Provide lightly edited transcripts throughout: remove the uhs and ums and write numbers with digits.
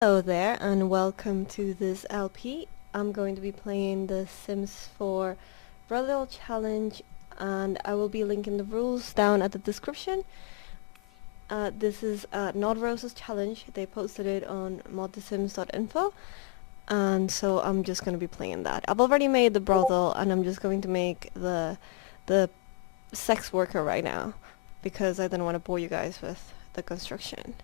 Hello there and welcome to this LP. I'm going to be playing the Sims 4 Brothel challenge and I will be linking the rules down at the description. This is Not Rose's challenge. They posted it on modthesims.info and so I'm just going to be playing that. I've already made the brothel and I'm just going to make the sex worker right now because I didn't want to bore you guys with the construction.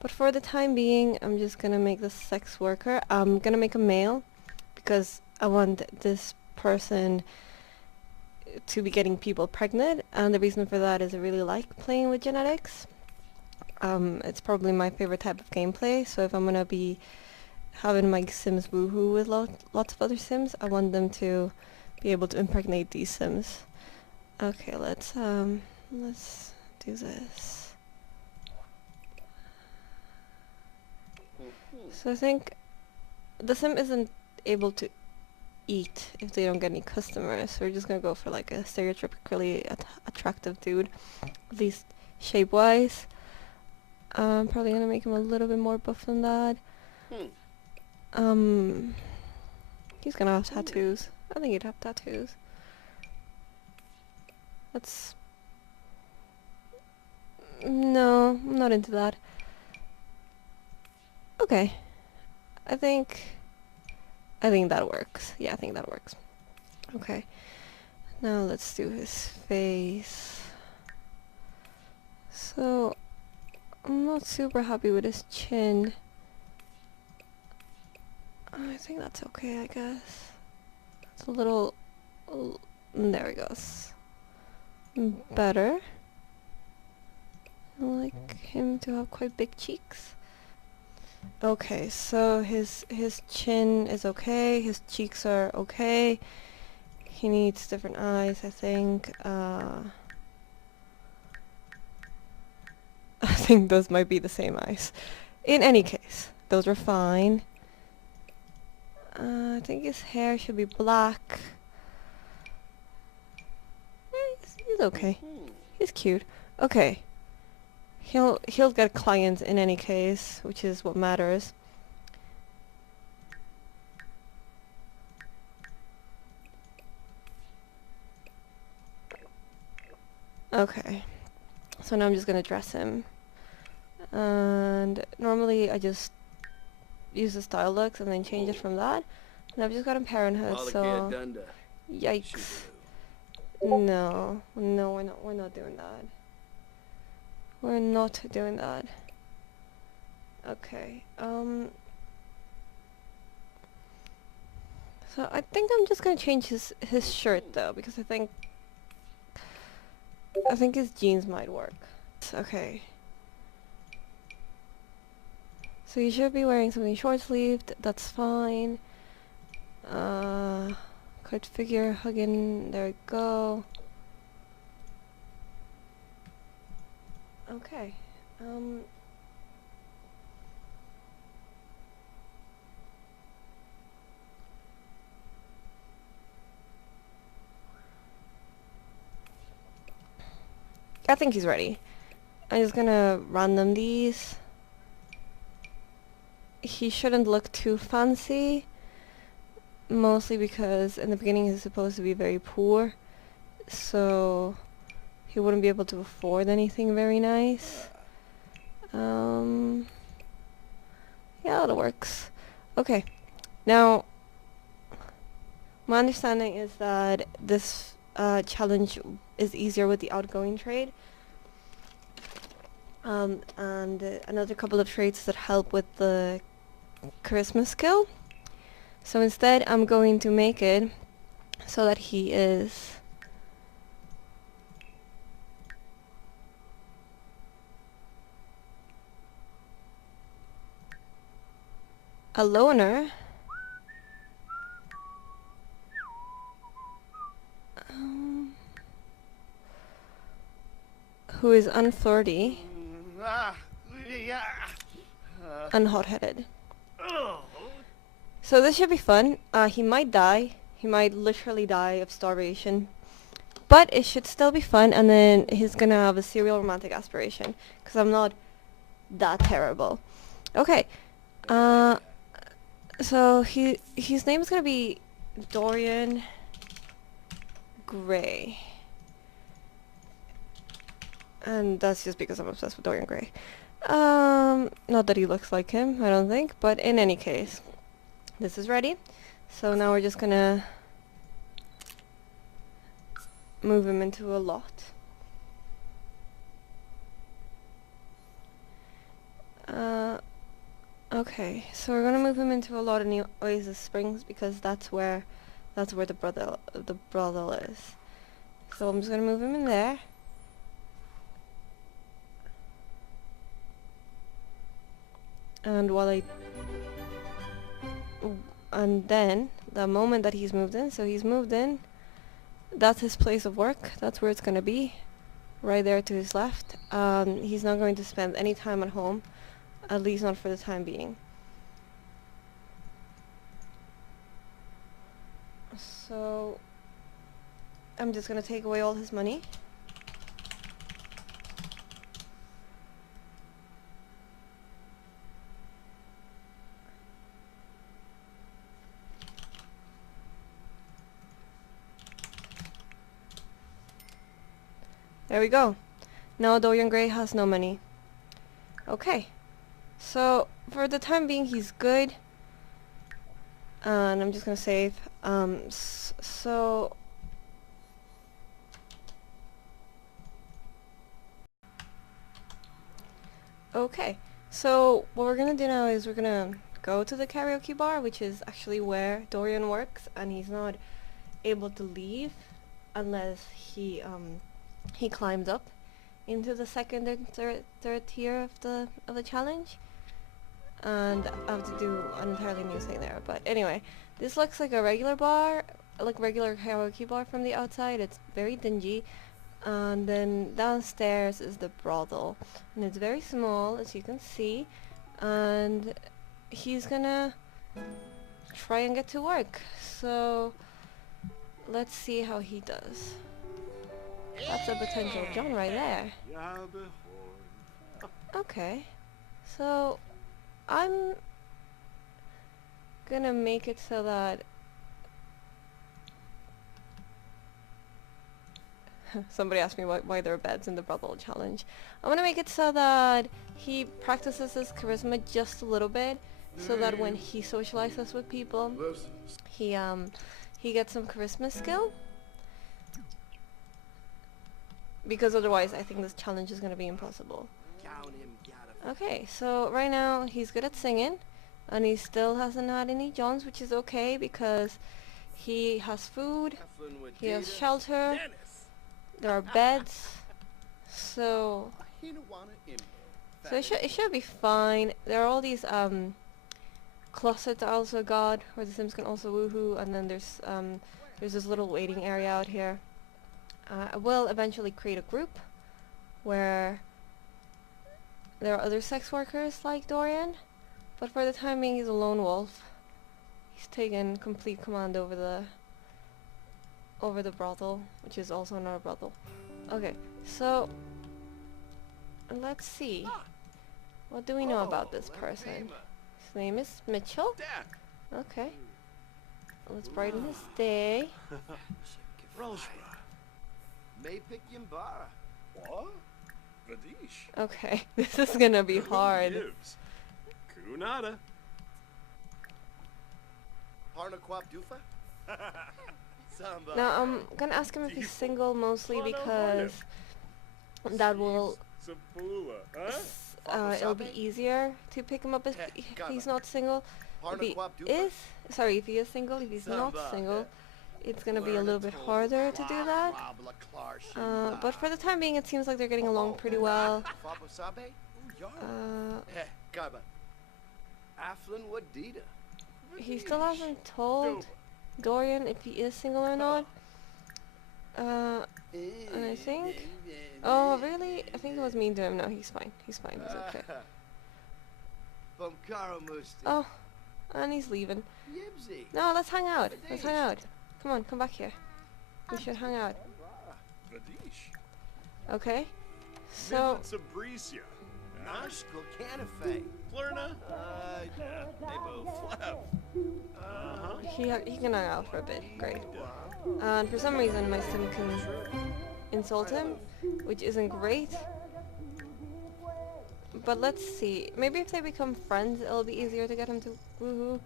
But for the time being, I'm just gonna make the sex worker. I'm gonna make a male because I want this person to be getting people pregnant, and the reason for that is I really like playing with genetics. It's probably my favorite type of gameplay, so if I'm gonna be having my Sims woohoo with lots of other Sims, I want them to be able to impregnate these Sims. Okay, let's do this. So I think the sim isn't able to eat if they don't get any customers, so we're just gonna go for like a stereotypically attractive dude, at least shape-wise. Probably gonna make him a little bit more buff than that. He's gonna have tattoos. I think he'd have tattoos. That's... No, I'm not into that. Okay. I think that works. Yeah, I think that works. Okay. Now let's do his face. So, I'm not super happy with his chin. I think that's okay, I guess. It's a little... there he goes. Better. I like him to have quite big cheeks. Okay, so his chin is okay, his cheeks are okay. He needs different eyes, I think. I think those might be the same eyes. In any case, those are fine. I think his hair should be black. He's okay. He's cute. Okay. He'll get clients in any case, which is what matters. Okay. So now I'm just gonna dress him. And normally I just use the style looks and then change it from that. And I've just got him parenthood, so yikes. No, we're not doing that. We're not doing that. Okay, so I think I'm just gonna change his shirt though, because I think his jeans might work. Okay. So you should be wearing something short-sleeved, that's fine. Quite figure hugging, there we go. Okay, I think he's ready. I'm just gonna random these. He shouldn't look too fancy, mostly because in the beginning he's supposed to be very poor, so he wouldn't be able to afford anything very nice. Yeah, that works. Okay, now my understanding is that this challenge is easier with the outgoing trade, and another couple of traits that help with the charisma skill. So instead I'm going to make it so that he is a loner, who is unflirty and hot-headed. So this should be fun. He might die. He might literally die of starvation. But it should still be fun, and then he's gonna have a serial romantic aspiration, because I'm not that terrible. Okay, So his name is gonna be Dorian Gray. And that's just because I'm obsessed with Dorian Gray. Not that he looks like him, I don't think, but in any case, this is ready. So now we're just gonna move him into a lot. Okay, so we're gonna move him into a lot in the Oasis Springs because that's where the brothel is. So I'm just gonna move him in there. And then the moment that he's moved in, so he's moved in, that's his place of work, that's where it's gonna be, right there to his left. He's not going to spend any time at home, at least not for the time being. So I'm just gonna take away all his money. There we go. Now Dorian Gray has no money. Okay. So for the time being he's good. And I'm just gonna save. So okay. So what we're gonna do now is we're gonna go to the karaoke bar, which is actually where Dorian works, and he's not able to leave unless he climbs up into the second and third tier of the challenge. And I have to do an entirely new thing there. But anyway, this looks like a regular bar, like regular karaoke bar from the outside. It's very dingy. And then downstairs is the brothel, and it's very small, as you can see. And he's gonna try and get to work. So let's see how he does. That's a potential John right there. Okay, so I'm gonna make it so that somebody asked me why there are beds in the Brothel challenge. I'm gonna make it so that he practices his charisma just a little bit, so that when he socializes with people, he gets some charisma skill. Because otherwise I think this challenge is gonna be impossible. Okay, so right now he's good at singing, and he still hasn't had any Johns, which is okay because he has food, he has shelter, there are beds, so it should be fine. There are all these closets I also got where the Sims can also woohoo, and then there's this little waiting area out here. I will eventually create a group where there are other sex workers like Dorian, but for the time being he's a lone wolf. He's taken complete command over the brothel, which is also another brothel. Okay, so let's see. What do we know about this person? His name is Mitchell. Okay. Let's brighten his day. Okay, this is gonna be hard. Now I'm gonna ask him if he's single, mostly because that will it'll be easier to pick him up if he's not single. If he is single, if he's not single, it's gonna be a little bit harder to do that. But for the time being, it seems like they're getting along pretty well. He still hasn't told Dorian if he is single or not. And I think... Oh, really? I think it was mean to him. No, he's fine. He's fine. He's okay. Oh, and he's leaving. No, let's hang out. Let's hang out. Come on, come back here. We should hang out. Okay. So... Flurna? Yeah, they both flap. He can hang out for a bit. Great. And for some reason my sim can insult him, which isn't great. But let's see. Maybe if they become friends, it'll be easier to get him to woohoo.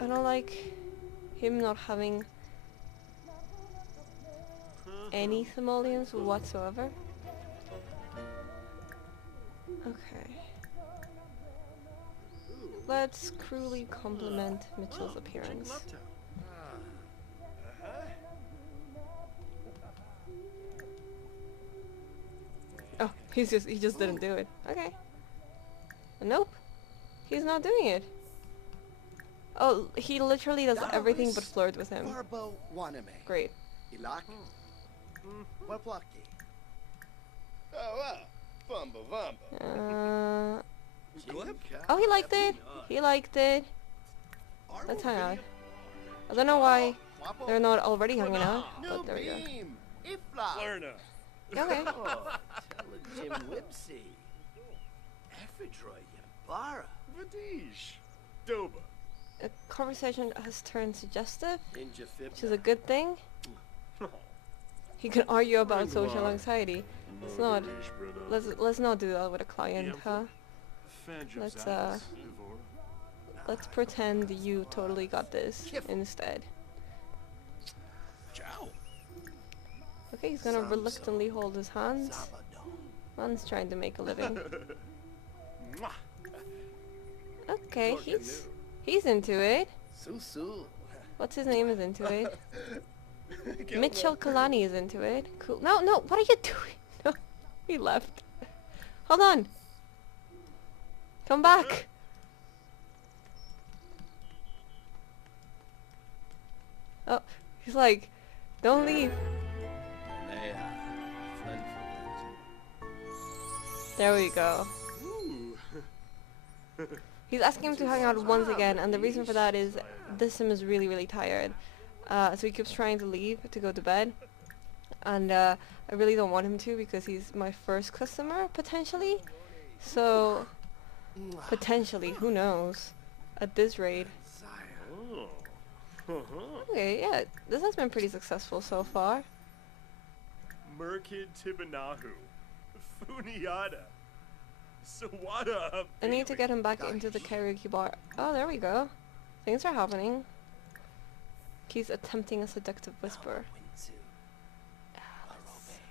I don't like him not having any simoleons whatsoever. Okay. Let's cruelly compliment Mitchell's appearance. Oh, he just didn't do it. Okay. Nope. He's not doing it. Oh, he literally does everything but flirt with him. Great. Oh, he liked it. He liked it. Let's hang out. I don't know why they're not already hanging out, but there we go. Okay. The conversation has turned suggestive, which is a good thing. He can argue about social anxiety. It's not. Let's not do that with a client, huh? Let's pretend you totally got this instead. Okay, he's gonna reluctantly hold his hands. Man's trying to make a living. Okay, he's into it. What's his name is into it? Mitchell Kalani is into it. Cool. No, what are you doing? No, he left. Hold on. Come back. Oh, he's like, don't leave. There we go. He's asking him to hang out once again, and the reason for that is this sim is really tired. So he keeps trying to leave to go to bed, and I really don't want him to because he's my first customer, potentially. So, potentially, who knows, at this rate. Okay, yeah, this has been pretty successful so far. Merkid Tibanahu. Funiata. Sawada. I need to get him back into the karaoke bar. Oh, there we go. Things are happening. He's attempting a seductive whisper.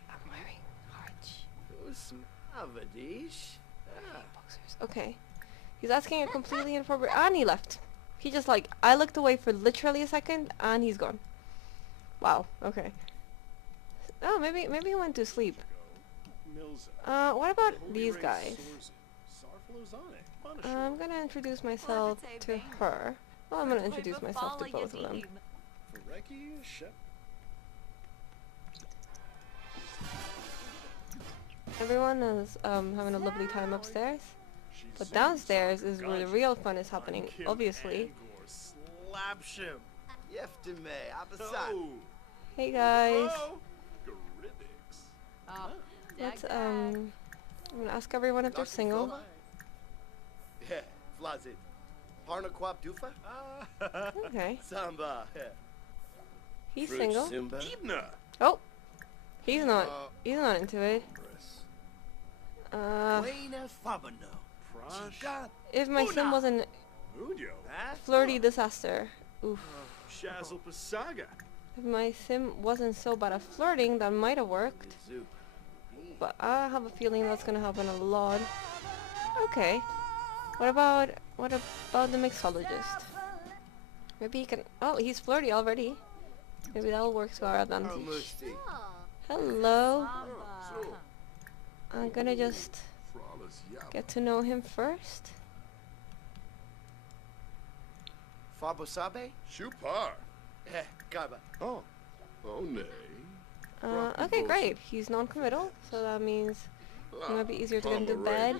I'm wearing boxers. Okay. He's asking a completely inappropriate, and he left. He just like, I looked away for literally a second, and he's gone. Wow. Okay. Oh, maybe he went to sleep. What about these guys? I'm gonna introduce myself to her. Well, I'm gonna introduce myself to both of them. Everyone is having a lovely time upstairs, but downstairs is where the real fun is happening, obviously. Hey guys. Let's I'm gonna ask everyone if they're single. Okay. He's single. Oh, he's not into it. If my sim wasn't flirty disaster, oof. If my sim wasn't so bad at flirting, that might have worked. But I have a feeling that's gonna happen a lot. Okay. What about the mixologist? Maybe he can. Oh, he's flirty already. Maybe that'll work to our advantage. Hello. I'm gonna just get to know him first. Fabosabe? Shupar. Oh. Okay, great. He's non-committal, so that means it might be easier to get into bed.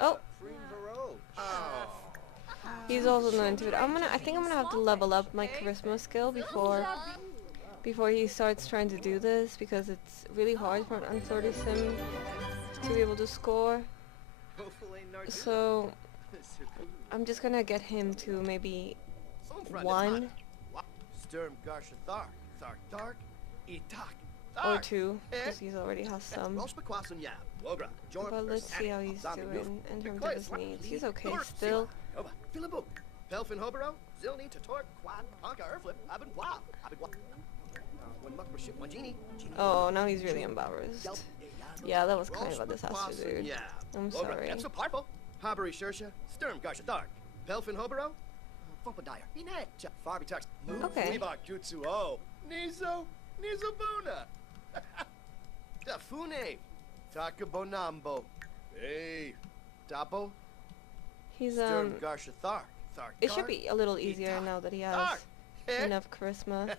Oh. He's also not into it. I think I'm gonna have to level up my charisma skill before he starts trying to do this, because it's really hard for an unflirty sim to be able to score. So I'm just gonna get him to maybe 1 Sturm Garsha Thark, Thark Dark, Itak, or 2, because he already has some. But let's see how he's doing in terms of his needs. He's okay still. Pelfin Hobero, Zilni, Tatork, Quad, Honka, Erflip, Abin Wow, Abin Wow. One Muck Ship, one Genie. Oh, now he's really embarrassed. Yeah, that was kind of a disaster, dude. I'm sorry. Epso Parpo, Habari Shersha, Sturm Garsha Dark, Pelfin Hobero, Fumpadire, Binet, Farbitax, Okay. Weebak Jutsu O, Nizo, Nizobuna. Dafune, Takabonambo. Hey, Dapo, He's Sturm Garsha Thark, Thark it should be a little easier now that he has enough charisma.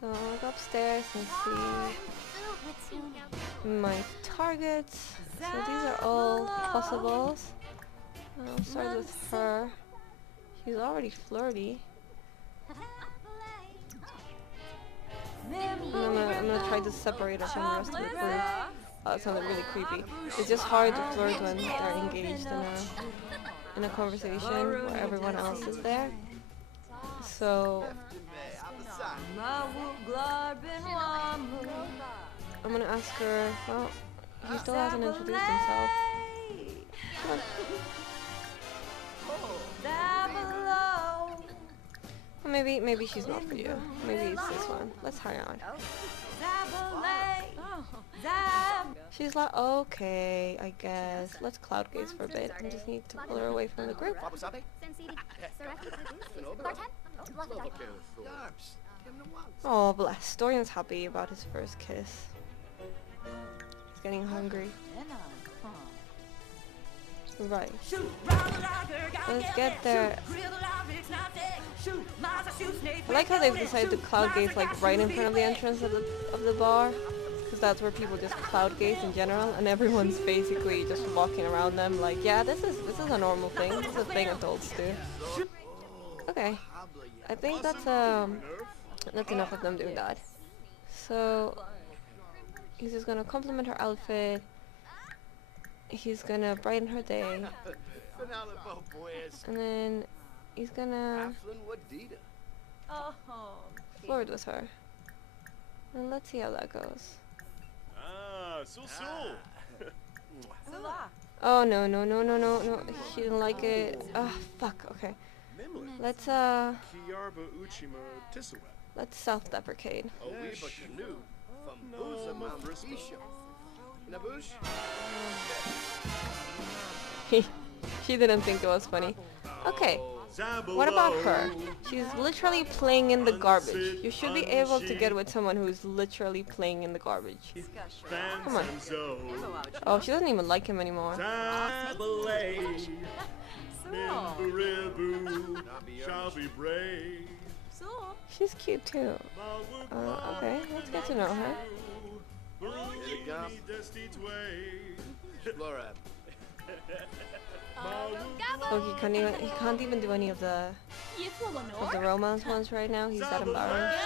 So I'll go upstairs and see my targets. So these are all possibles. I'll start with her. She's already flirty. And I'm gonna try to separate her from the rest of the group. Oh, it sounded really creepy. It's just hard to flirt when they're engaged in a conversation where everyone else is there. So I'm gonna ask her. Well, he still hasn't introduced himself. Come on. Well, maybe she's not for you. Maybe it's this one. Let's hurry on. She's like, okay, I guess. Let's cloud gaze for a bit. I just need to pull her away from the group. Oh, bless. Dorian's happy about his first kiss. He's getting hungry. Right. Let's get there. I like how they've decided to cloud gaze like right in front of the entrance of the bar, because that's where people just cloud gaze in general, and everyone's basically just walking around them like, yeah, this is a normal thing. This is a thing adults do. Okay, I think that's enough of them doing that. So he's just gonna compliment her outfit. He's gonna brighten her day, and then he's gonna flirt with her. And let's see how that goes. Sul. Oh no. She didn't like it. Ah, fuck. Okay. Let's Kiarba Uchima Tisawet. let's self-deprecate. She didn't think it was funny. Okay. What about her? She's literally playing in the garbage. You should be able to get with someone who's literally playing in the garbage. Come on. Oh, she doesn't even like him anymore. She's cute too. Okay, let's get to know her. Oh, he can't even do any of the romance ones right now. He's that embarrassed.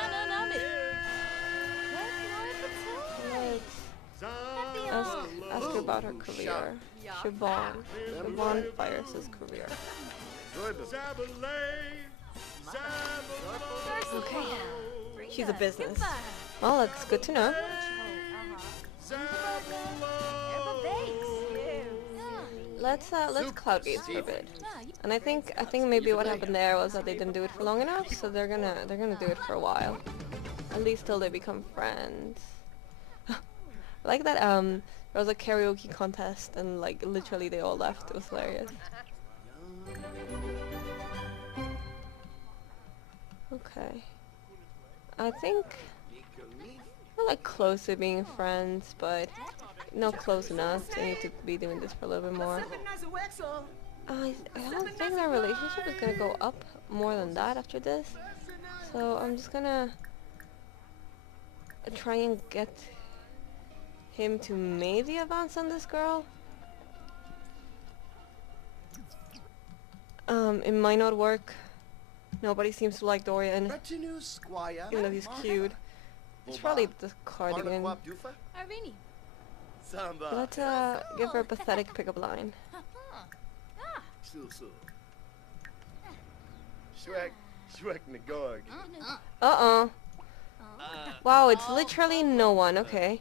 Let's ask her about her career. Siobhan Fires' career. Okay. She's a business. Well, that's good to know. Let's cloud gaze for a bit. And I think maybe what happened there was that they didn't do it for long enough, so they're gonna do it for a while. At least till they become friends. I like that there was a karaoke contest and like literally they all left. It was hilarious. Okay. I think we're like close to being friends, but not close enough. I need to be doing this for a little bit more. I don't think their relationship is gonna go up more than that after this. So I'm just gonna try and get him to maybe advance on this girl. It might not work. Nobody seems to like Dorian, Retinue Squire. even though he's cute. It's probably the cardigan. Barnaquap Dufa. Arvini. Samba. Let's give her a pathetic pickup line. Susu. Shrek Nagorg. Uh-oh. Wow, it's literally no one. Okay.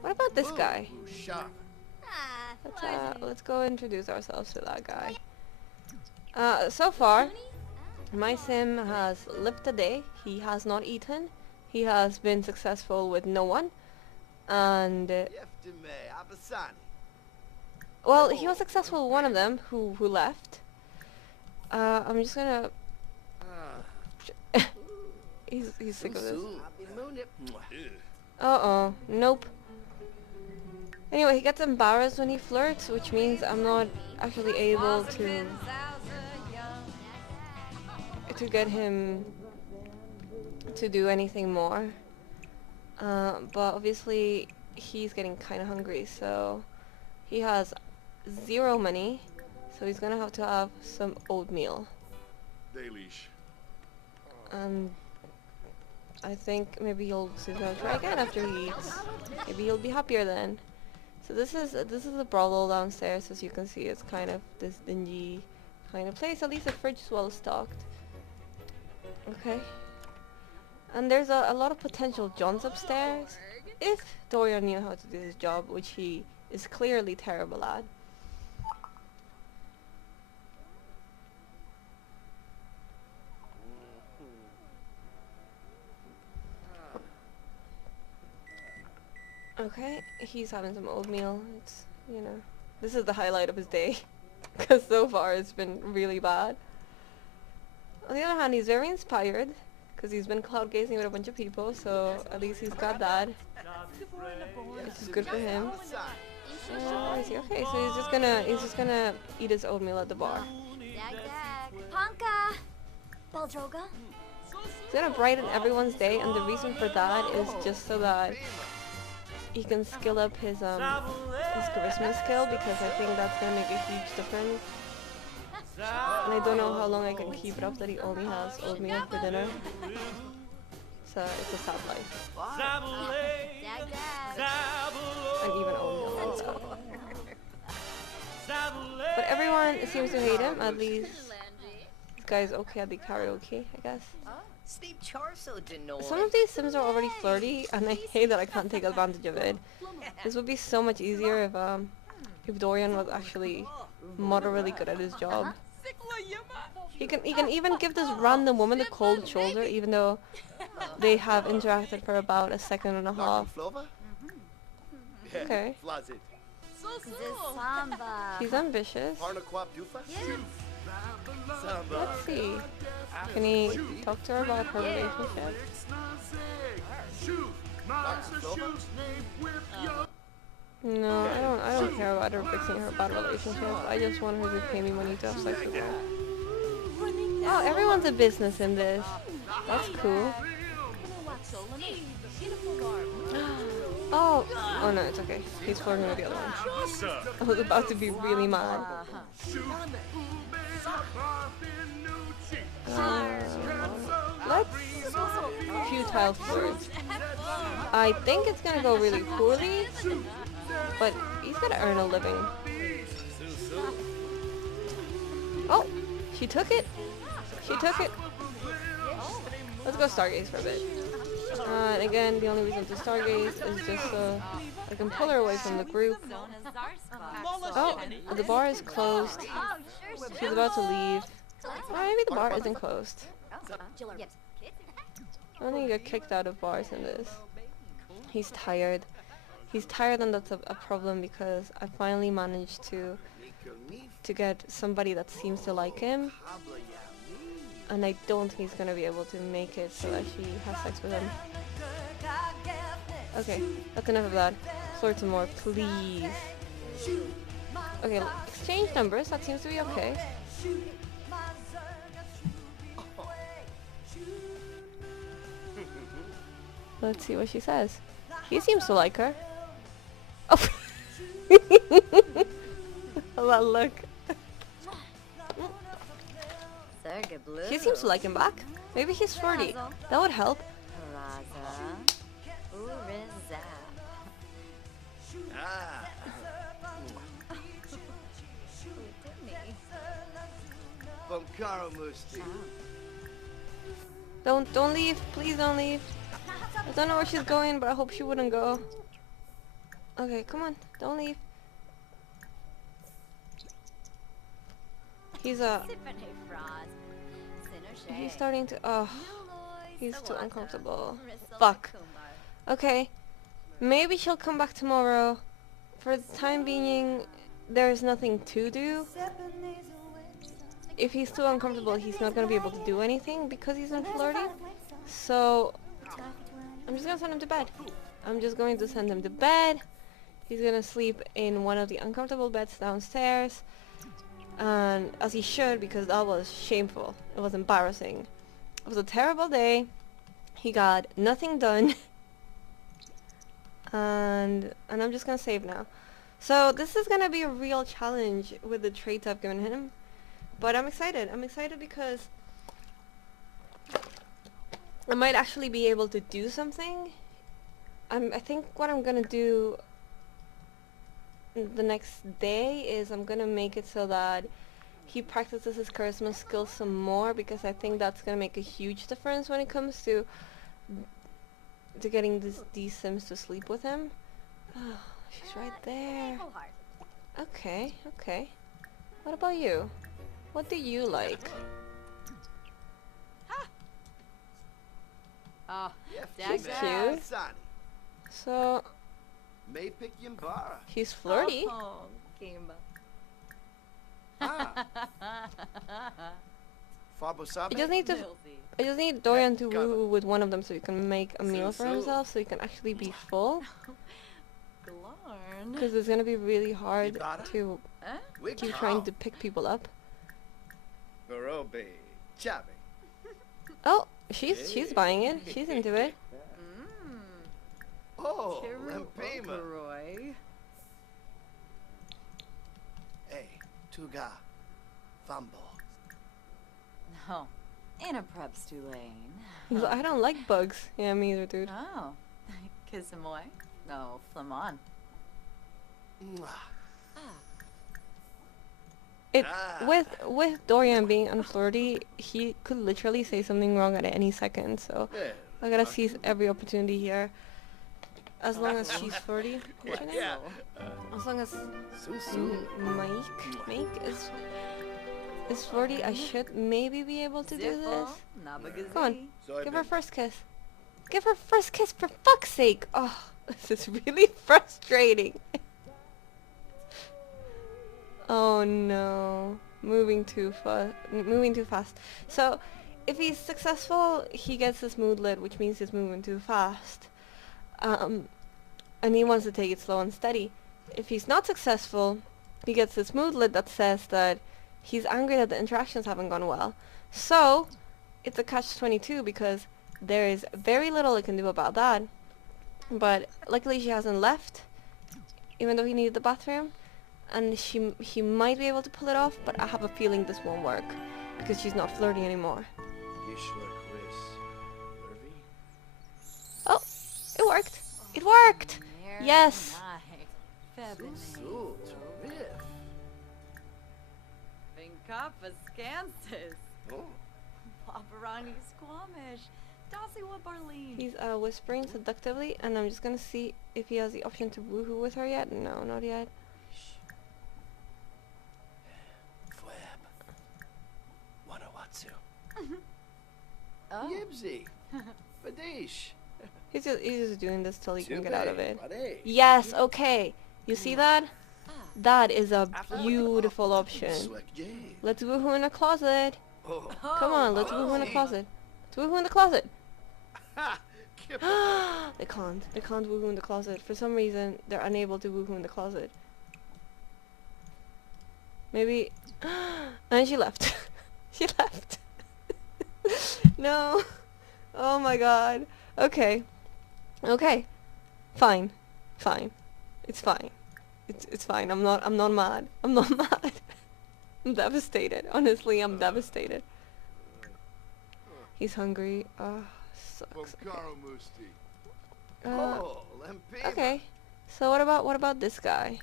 What about this guy? Sharp. Let's go introduce ourselves to that guy. So far, my sim has lived a day. He has not eaten. He has been successful with no one. And, Yeftime Abasani. well, he was successful with one of them who left. I'm just gonna... he's sick of this. Uh-oh. Nope. Anyway, he gets embarrassed when he flirts, which means I'm not actually able to get him to do anything more. But obviously he's getting kind of hungry, so he has 0 money, so he's gonna have to have some oatmeal. Dayleash. And I think maybe he's gonna try again after he eats. Maybe he'll be happier then. So this is the brothel downstairs. As you can see, it's kind of this dingy kind of place. At least the fridge is well stocked. Okay. And there's a lot of potential Johns upstairs. If Dorian knew how to do his job, which he is clearly terrible at. Okay, he's having some oatmeal. It's, you know, this is the highlight of his day. Because so far it's been really bad. On the other hand, he's very inspired. Because he's been cloud gazing with a bunch of people, so at least he's got that. Which is good for him. Where is he? Okay, so he's just gonna eat his oatmeal at the bar. Panka. Baldroga. He's gonna brighten everyone's day, and the reason for that is just so that he can skill up his charisma skill, because I think that's gonna make a huge difference. And I don't know how long I can keep it up that he only has oatmeal for dinner. So it's a sad life. And even oatmeal is sad. But everyone seems to hate him, at least this guy's okay at the karaoke, I guess. Some of these sims are already flirty, and I hate that I can't take advantage of it. This would be so much easier if Dorian was actually moderately good at his job. He can even give this random woman the cold shoulder, even though they have interacted for about a second and a half. Okay. He's ambitious. Let's see. Can he talk to her about her relationship? No, I don't care about her fixing her bad relationship. I just want her to pay me money to have sex with her. Oh, everyone's a business in this. That's cool. Oh no, it's okay. He's flirting with the other one. I was about to be really mad. Let's futile flirts. I think it's gonna go really poorly, but he's gotta earn a living. Oh, she took it. She took it. Let's go stargaze for a bit. And again, the only reason to stargaze is just so I can pull her away from the group. Oh, the bar is closed. She's about to leave. Oh, maybe the bar isn't closed. I don't think you get kicked out of bars in this. He's tired. He's tired, and that's a problem, because I finally managed to get somebody that seems to like him. And I don't think he's gonna be able to make it so that she has sex with him. Okay, that's enough of that. Flirt some more, please. Okay, exchange numbers, that seems to be okay. Let's see what she says. He seems to like her. Oh! That look. She seems to like him back. Maybe he's flirty. That would help. Ah. Bumkaro Musti. Don't leave. Please don't leave. I don't know where she's going, but I hope she wouldn't go. Okay, come on. Don't leave. He's starting to... Oh, he's too uncomfortable. Fuck. Okay. Maybe she'll come back tomorrow. For the time being, there's nothing to do. If he's too uncomfortable, he's not gonna be able to do anything because he's not flirty. So, I'm just gonna send him to bed. I'm just going to send him to bed. He's gonna sleep in one of the uncomfortable beds downstairs. And as he should, because that was shameful. It was embarrassing. It was a terrible day. He got nothing done. and I'm just gonna save now. So this is gonna be a real challenge with the traits I've given him. But I'm excited. I'm excited because I might actually be able to do something. I think what I'm gonna do the next day is I'm gonna make it so that he practices his charisma skills some more, because I think that's gonna make a huge difference when it comes to getting these Sims to sleep with him. Oh, she's right there. Okay, okay. What about you? What do you like? Oh, She's cute. So May pick Yimbara. he's flirty. Oh, Kimba. Ah. Farbosabe. I just need Dorian to woo with one of them so he can make a meal for himself, so he can actually be full. Glarn. Because it's gonna be really hard Ibarra? to keep trying to pick people up. Barobe. Chabe. Oh, she's buying it. She's into it. Oh, Cheru Lempima. Okoroy. Hey, Tuga. Fambo. No, in a prep Tulane. He's like, I don't like bugs. Yeah, me either, dude. Oh, kiss him away. No, flamon. Mwah. It Ah. with Dorian being unflirty, he could literally say something wrong at any second. So Well, I gotta seize every opportunity here. As long as she's flirty, what's her name? yeah. As long as Susu. Mike is flirty, I should maybe be able to do this. Come on, give her first kiss. Give her first kiss, for fuck's sake! Oh, this is really frustrating. Oh no, moving too fast. So, if he's successful, he gets this moodlet, which means he's moving too fast. And he wants to take it slow and steady. If he's not successful, he gets this moodlet that says that he's angry that the interactions haven't gone well. So, it's a catch-22 because there is very little he can do about that. But luckily she hasn't left, even though he needed the bathroom. And he might be able to pull it off, but I have a feeling this won't work because she's not flirty anymore. Yishla Chris. Nervy? Oh, it worked! It worked! Yes! Susu. Terrific. Vinkapa Scansis. Oh. Paparani Squamish. Dasiwa Barleen. He's whispering seductively, and I'm just gonna see if he has the option to woohoo with her yet. No, not yet. Fweb. Wanawatsu. Oh. Yibsy. Fadish. He's just doing this till he can get out of it. Fade. Yes, okay. You see that? That is a beautiful option. Swek J. Let's woohoo in the closet. Oh. Come on, let's woohoo in the closet. Let's woohoo in the closet. Ha! Kip. They can't. They can't woohoo in the closet. For some reason, they're unable to woohoo in the closet. Maybe... And she left. She left. No. Oh my god. Okay. Okay. Fine. Fine. It's fine. It's fine. I'm not mad. I'm not mad. I'm devastated. Honestly, I'm devastated. He's hungry. Sucks. Oh, Lempima. Okay. So what about this guy?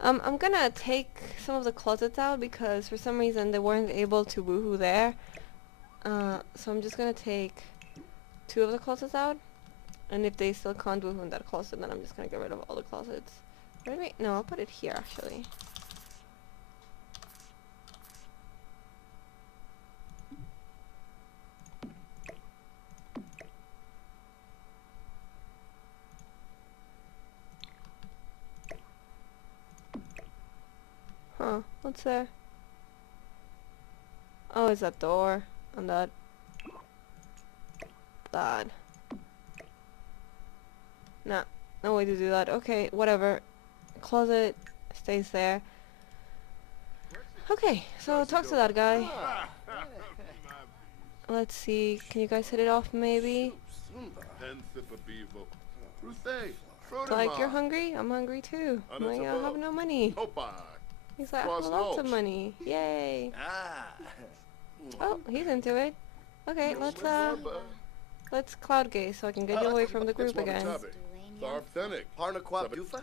I'm gonna take some of the closets out because for some reason they weren't able to woohoo there. So I'm just gonna take 2 of the closets out, and if they still can't woohoo in that closet, then I'm just gonna get rid of all the closets. Wait, no, I'll put it here actually. Huh, what's there? Oh, it's that door and that. Nah, no way to do that. Okay, whatever. Closet stays there. Okay, so talk to that guy. Let's see, can you guys hit it off maybe? Like, you're hungry? I'm hungry too. Like, I have no money. He's like, I have lots of money. Yay. Oh, he's into it. Okay, let's cloud gaze so I can get you away from the group again. Parnaquab Dufa?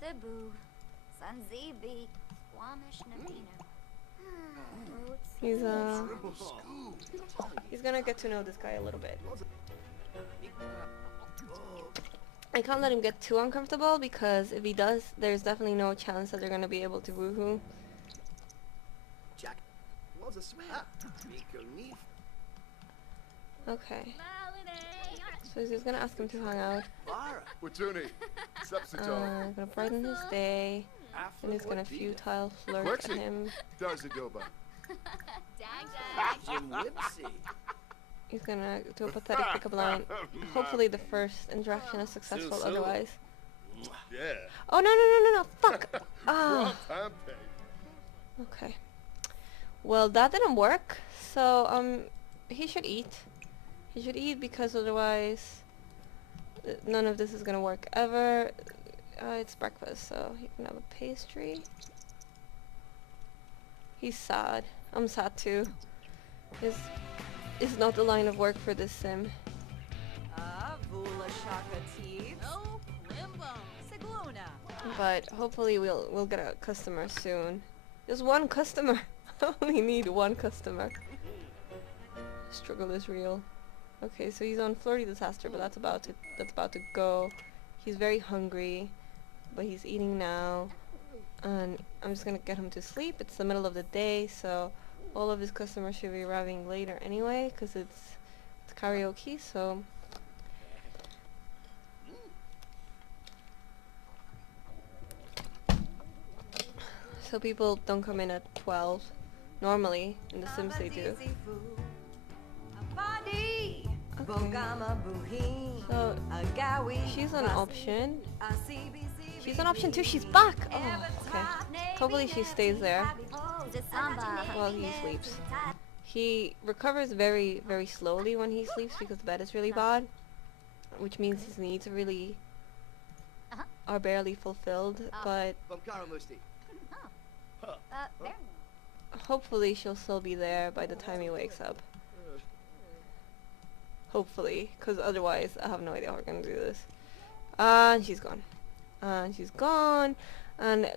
Cebu, Sanzibi, Squamish Navino. He's gonna get to know this guy a little bit. I can't let him get too uncomfortable because if he does, there's definitely no chance that they're gonna be able to woohoo. Jack was a sweat. Okay. So he's just gonna ask him to hang out. Gonna brighten his day. And he's gonna futile flirt at him. He's gonna do a pathetic pickup line. Hopefully the first interaction is successful, otherwise. Oh no, fuck! Ah. Okay. Well, that didn't work. So, he should eat. He should eat because otherwise none of this is gonna work ever. It's breakfast, so he can have a pastry. He's sad. I'm sad too. It's not the line of work for this sim. But hopefully we'll get a customer soon. Just one customer. I only need one customer. Struggle is real. Okay, so he's on flirty disaster, but that's about to go. He's very hungry, but he's eating now. And I'm just gonna get him to sleep. It's the middle of the day, so all of his customers should be arriving later anyway, because it's karaoke, so people don't come in at 12. Normally, in The Sims they do. Okay. So, she's an option. She's an option too, she's back! Oh, okay. Hopefully she stays there while he sleeps. He recovers very, very slowly when he sleeps because the bed is really bad, which means his needs are barely fulfilled, but hopefully she'll still be there by the time he wakes up. Hopefully, because otherwise I have no idea how we're gonna do this. And she's gone. And she's gone. And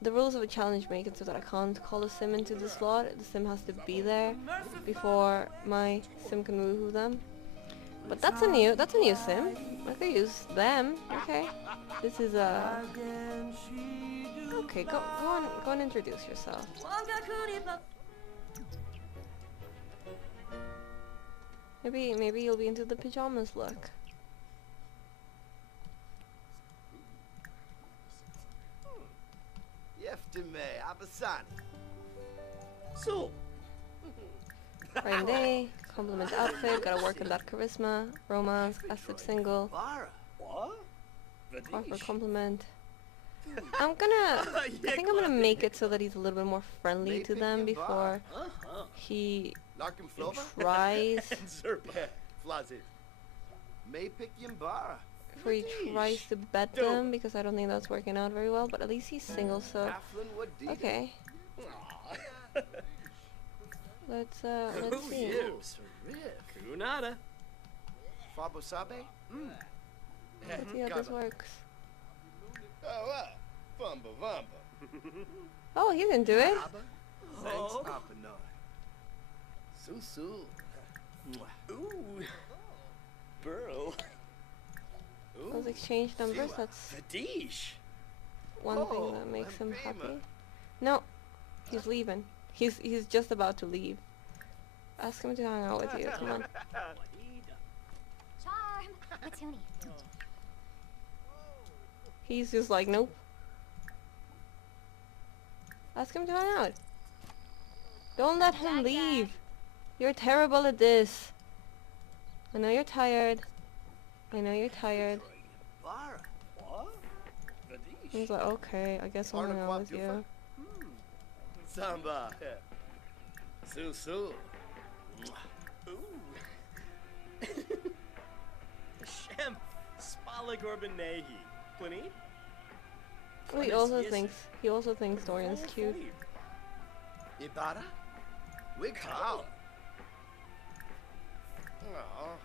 the rules of a challenge make it so that I can't call a sim into the slot. The sim has to be there before my sim can woohoo them. But that's a new sim. I could use them. Okay. This is a. Okay, go on and introduce yourself. Maybe you'll be into the pajamas look. So. Right day, compliment outfit, gotta work on that charisma, romance, active single, offer compliment. I think I'm gonna make it so that he's a little bit more friendly to them before he tries to bet them, because I don't think that's working out very well, but at least he's single, so okay. Let's Oh, see. yips. Kunada. Fabo Sabe? Let's see how this works. Oh, Vamba Vamba. Oh, he can do it. Thanks, Oh. Apanoy. Susu. Ooh. Burl. Let's exchange numbers. That's Fadish. one thing that makes him happy. No, he's leaving. He's just about to leave. Ask him to hang out with you. Come on. Charm. Matuni. He's just like, nope. Ask him to hang out. Don't let him leave. You're terrible at this. I know you're tired. I know you're tired. Lara. What? Fadish. He's like, okay, I guess I'll hang out with you. Samba. Susu. Ooh. Shem. Spala Gorbanehi. Plenty? Oh, he also thinks Dorian's cute. Ibarra? Wig how? Aw.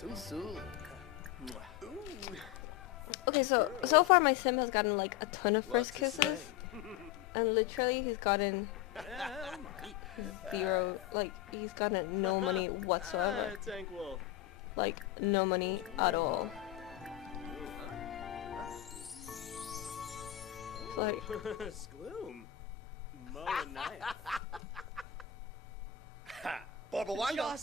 Susu. Okay, so far my sim has gotten like a ton of first kisses, and literally he's gotten 0. Like he's gotten no money whatsoever. Tranquil. Like no money at all. It's like Skloom. Moanaya. Ha! Borbawanga.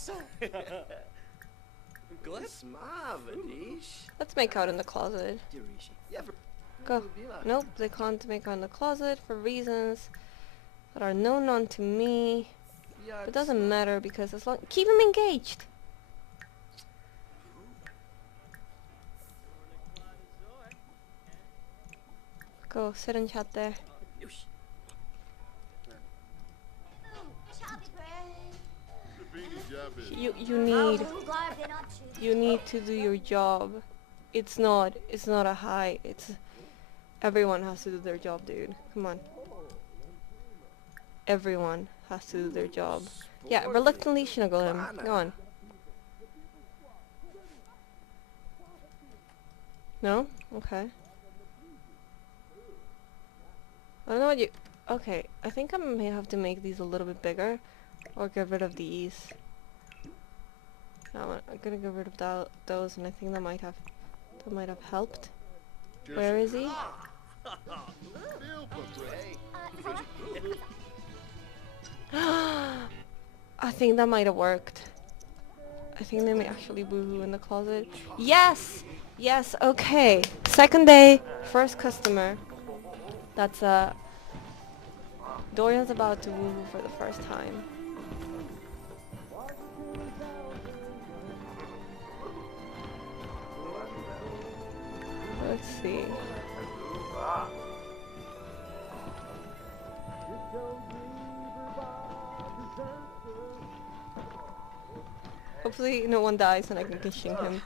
Glip? Smavadish. let's make out in the closet. Dirishi. Yeah, for Go. Nope, they can't make out in the closet for reasons that are known unto me. It doesn't matter because as long keep him engaged. Go sit and chat there. Choppy bread. You need to do your job. It's not a high. It's everyone has to do their job, dude. Come on. Everyone has to do their job. Yeah, reluctantly snuggle him. Go on. No? Okay. I don't know what you... Okay, I think I may have to make these a little bit bigger. Or get rid of these. No, I'm gonna get rid of those, and I think that might have helped. Where is he? I think that might have worked. I think they may actually woohoo in the closet. Yes! Yes, okay. Second day, first customer. That's Dorian's about to woohoo for the first time. Let's see. Hopefully no one dies and I can kissing him.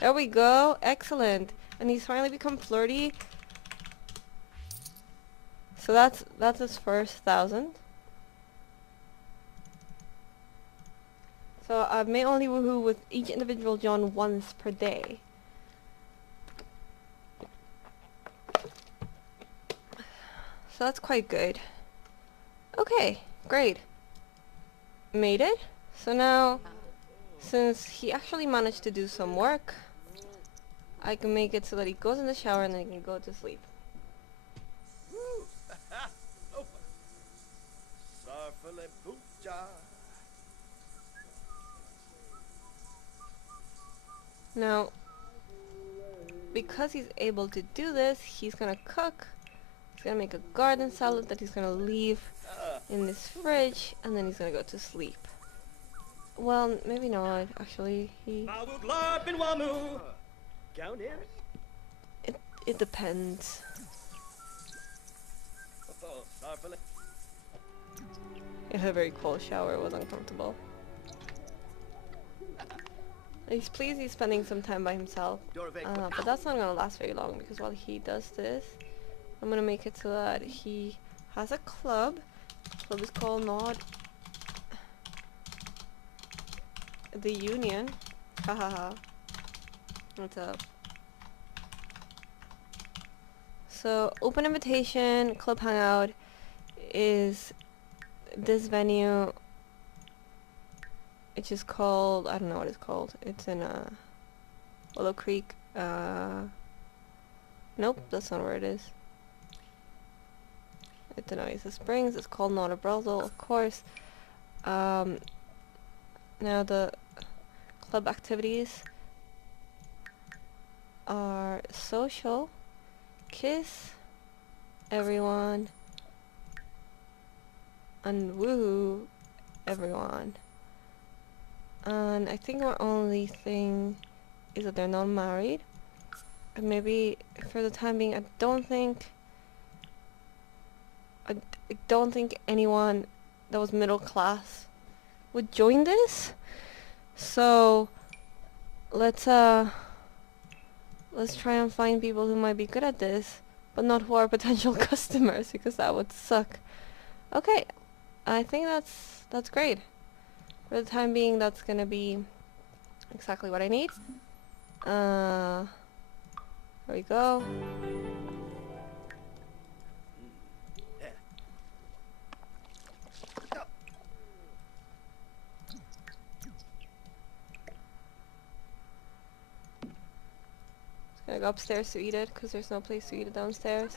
There we go. Excellent. And he's finally become flirty. So that's his first 1,000. So I may only woohoo with each individual John once per day. So that's quite good. Okay, great. Made it. So now, since he actually managed to do some work, I can make it so that he goes in the shower and then he can go to sleep. Now, because he's able to do this, he's gonna cook. He's gonna make a garden salad that he's gonna leave in this fridge, and then he's gonna go to sleep. Well, maybe not. Actually, it depends. It had a very cold shower. It was uncomfortable. He's pleased he's spending some time by himself. But that's not gonna last very long because while he does this, I'm gonna make it so that he has a club. Club is called not the Union. Hahaha. What's up? So open invitation, club hangout is this venue. It's just called, I don't know what it's called. It's in Willow Creek. Nope, that's not where it is. I don't know, it's the Springs. It's called not a Brothel, of course. Now the club activities are social, kiss everyone, and woohoo everyone. And I think our only thing is that they're not married. And maybe for the time being, I don't think anyone that was middle class would join this. So let's try and find people who might be good at this, but not who are potential customers, because that would suck. Okay, I think that's great. For the time being, that's gonna be exactly what I need. There we go. Yeah. Just gonna go upstairs to eat it, because there's no place to eat it downstairs.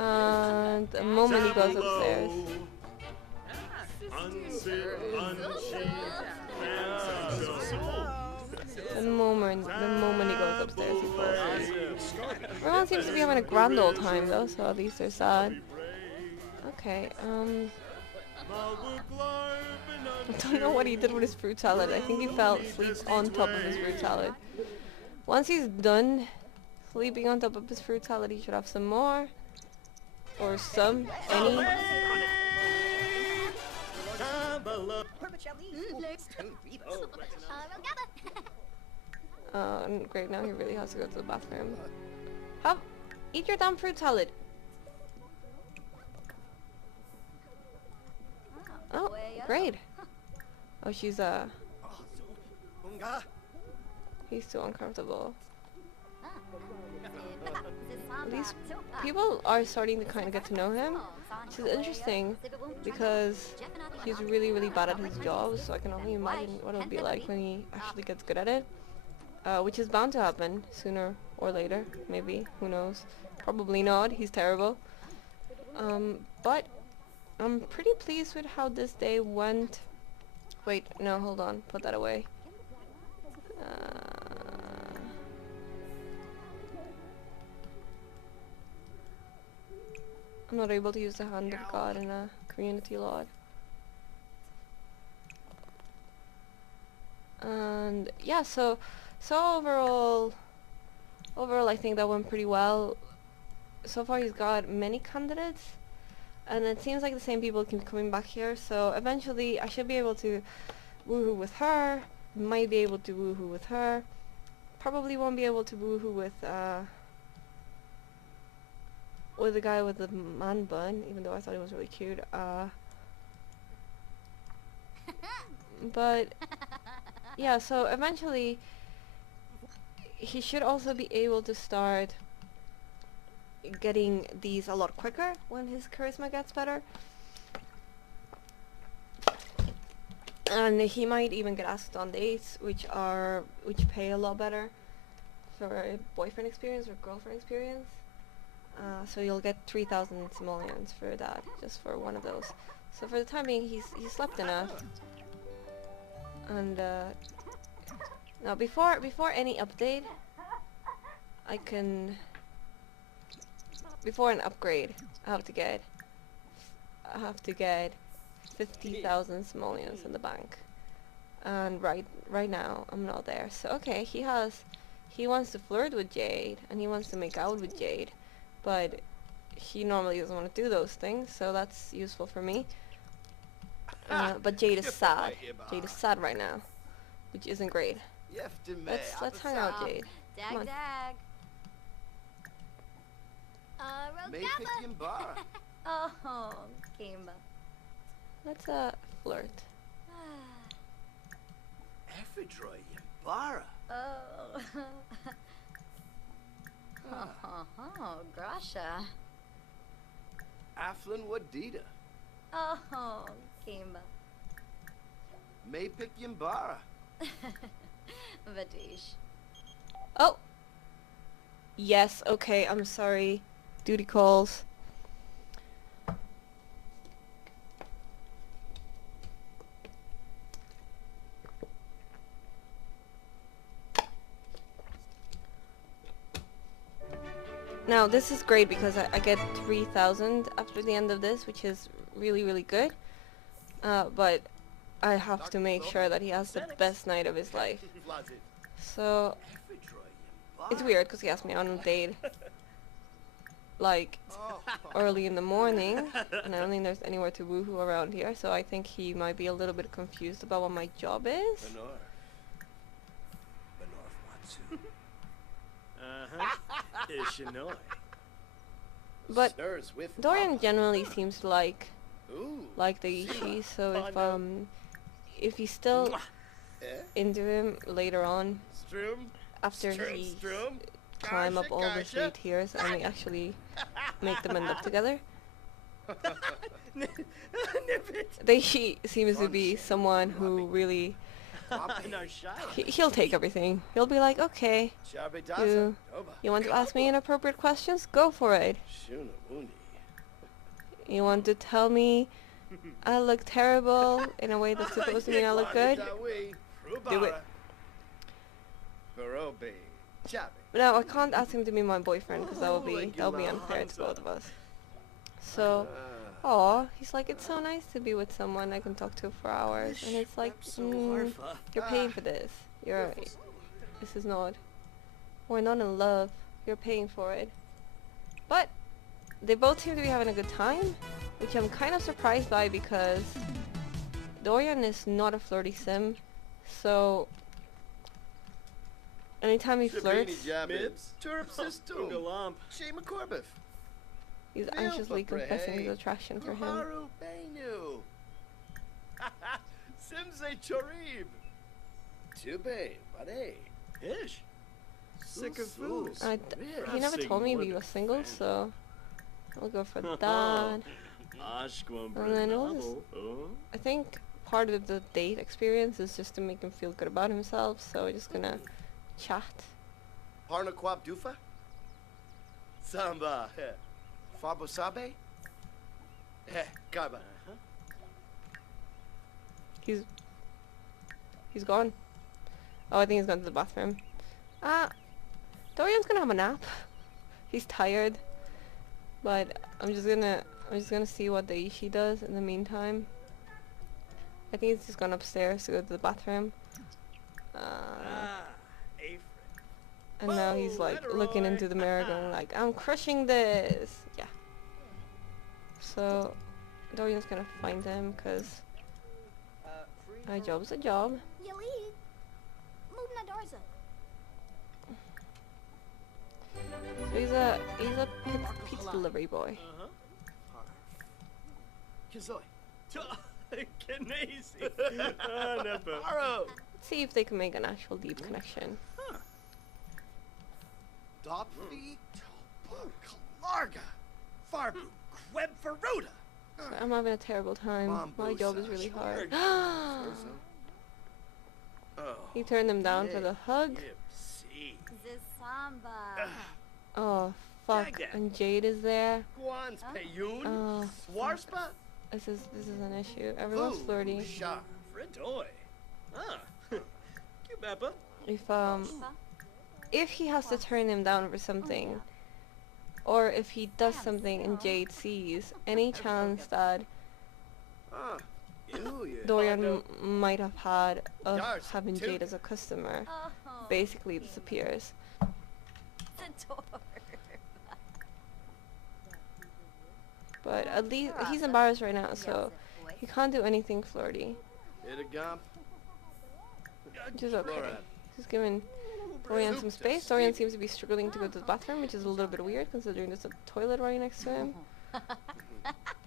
And the moment he goes upstairs. The moment he goes upstairs, he falls asleep. Everyone seems to be having a grand old time though, so at least they're sad. Okay, I don't know what he did with his fruit salad. I think he fell asleep on top of his fruit salad. Once he's done sleeping on top of his fruit salad, he should have some more. Or some, any. Great, now he really has to go to the bathroom. Eat your damn fruit salad. Oh, great. Oh, she's he's too uncomfortable. These people are starting to kind of get to know him, which is interesting because he's really, really bad at his job, so I can only imagine what it would be like when he actually gets good at it, which is bound to happen sooner or later, maybe, who knows. Probably not, he's terrible. But I'm pretty pleased with how this day went. Wait, no, hold on, put that away. I'm not able to use the hand of God in a community log. And yeah, so overall I think that went pretty well. So far he's got many candidates, and it seems like the same people keep coming back here, so eventually I should be able to woohoo with her, might be able to woohoo with her, probably won't be able to woohoo with the guy with the man bun, even though I thought he was really cute. But yeah, so eventually he should also be able to start getting these a lot quicker when his charisma gets better. And he might even get asked on dates which pay a lot better for a boyfriend experience or girlfriend experience. So you'll get 3,000 simoleons for that, just for one of those. So for the time being, he's slept enough. And now before any update, before an upgrade, I have to get 50,000 simoleons in the bank. And right now I'm not there. So okay, he wants to flirt with Jade and he wants to make out with Jade. But he normally doesn't want to do those things, so that's useful for me. But Jade is Good sad. boy, Ibar. Jade is sad right now, which isn't great. Let's hang out, Jade. Come Dag on. dag. May Rogaba. pick him bar. Oh, Kimba. Let's flirt. Ephedroy Imbara. Oh. Oh, Grasha. Aflin Wadida. Oh, Kimba. May pick Yimbara. Vadish. Oh. Yes. Okay. I'm sorry. Duty calls. Now this is great because I get 3,000 after the end of this, which is really, really good. But I have to make sure that he has the best night of his life. So it's weird because he asked me on a date like early in the morning, and I don't think there's anywhere to woohoo around here. So I think he might be a little bit confused about what my job is. Ishinoi. But Dorian generally seems to like the Ishi, so if he's still into him later on, after he climb up all the 3 tiers and we actually make them end up together, the Ishi seems to be someone who really he'll take everything. He'll be like, okay, you want to ask me inappropriate questions? Go for it. You want to tell me I look terrible in a way that's supposed to mean I look good? Do it. But no, I can't ask him to be my boyfriend because that'll be unfair to both of us. So, aw, he's like, it's so nice to be with someone I can talk to for hours, and it's like, you're paying for this. This is not. We're not in love. You're paying for it. But they both seem to be having a good time, which I'm kind of surprised by because Dorian is not a flirty sim, so anytime he flirts, he's anxiously confessing his attraction for him. Simse Chorib. Tube, Bade. Ish. Sick of food. He never told me he was single, so I'll go for that. And then I think part of the date experience is just to make him feel good about himself, so we're just gonna chat. Parnaquab Dufa? Samba. Fabosabe? Gaba. He's gone. Oh, I think he's gone to the bathroom. Dorian's gonna have a nap. He's tired. But I'm just gonna see what the Ishi does in the meantime. I think he's just gone upstairs to go to the bathroom. And now he's like looking into the mirror going like, I'm crushing this! Yeah. So, Dorian's gonna find him because my job's a job. Yali. Move na dorza. So he's a pizza delivery boy. Kazoi. Kinesi. Let's see if they can make an actual deep connection. Dopfi Kalarga. Farbu Queb Faruda. So I'm having a terrible time. My job is really hard. He turned him down for the hug. Zisamba. Oh fuck! And Jade is there. Guan's Payun. Oh, Swarspa. this is an issue. Everyone's flirty. Shah. Fredoy. Cubeppa. If he has to turn him down for something, or if he does something and Jade sees, any chance that Dorian might have had of having Jade as a customer basically disappears. But at least he's embarrassed right now, so He can't do anything flirty, Hit a gump. which is okay. Florab. Just giving Dorian some space. Dorian seems to be struggling to go to the bathroom, which is a little bit weird considering there's a toilet right next to him.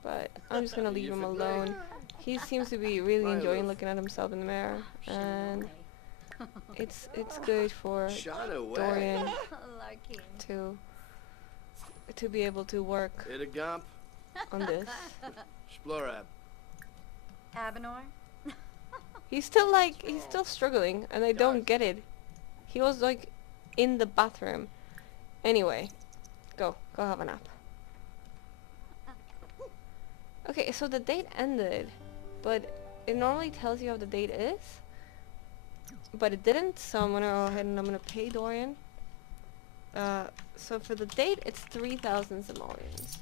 But I'm just gonna leave him alone. He seems to be really enjoying looking at himself in the mirror, and it's good for Shot away. Dorian Larkin. to be able to work Hit a gump. on this. Splorab. Abenor? He's still struggling, and I don't get it. He was like in the bathroom. Anyway, go have a nap. Okay, so the date ended, but it normally tells you how the date is, but it didn't, so I'm gonna go ahead and I'm gonna pay Dorian. So for the date, it's 3,000 simoleons.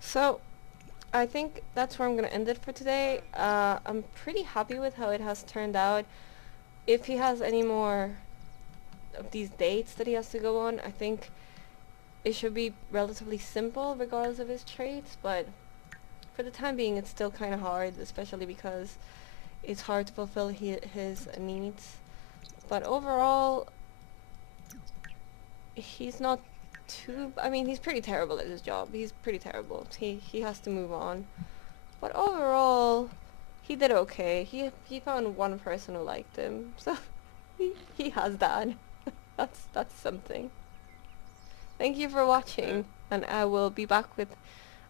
So, I think that's where I'm gonna end it for today. I'm pretty happy with how it has turned out. If he has any more of these dates that he has to go on, I think it should be relatively simple regardless of his traits, but for the time being it's still kind of hard, especially because it's hard to fulfill his needs. But overall, he's not too, I mean, he's pretty terrible at his job. He's pretty terrible. He has to move on. But overall, he did okay. He found one person who liked him, so he has that. That's something. Thank you for watching, and I will be back with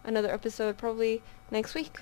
another episode probably next week.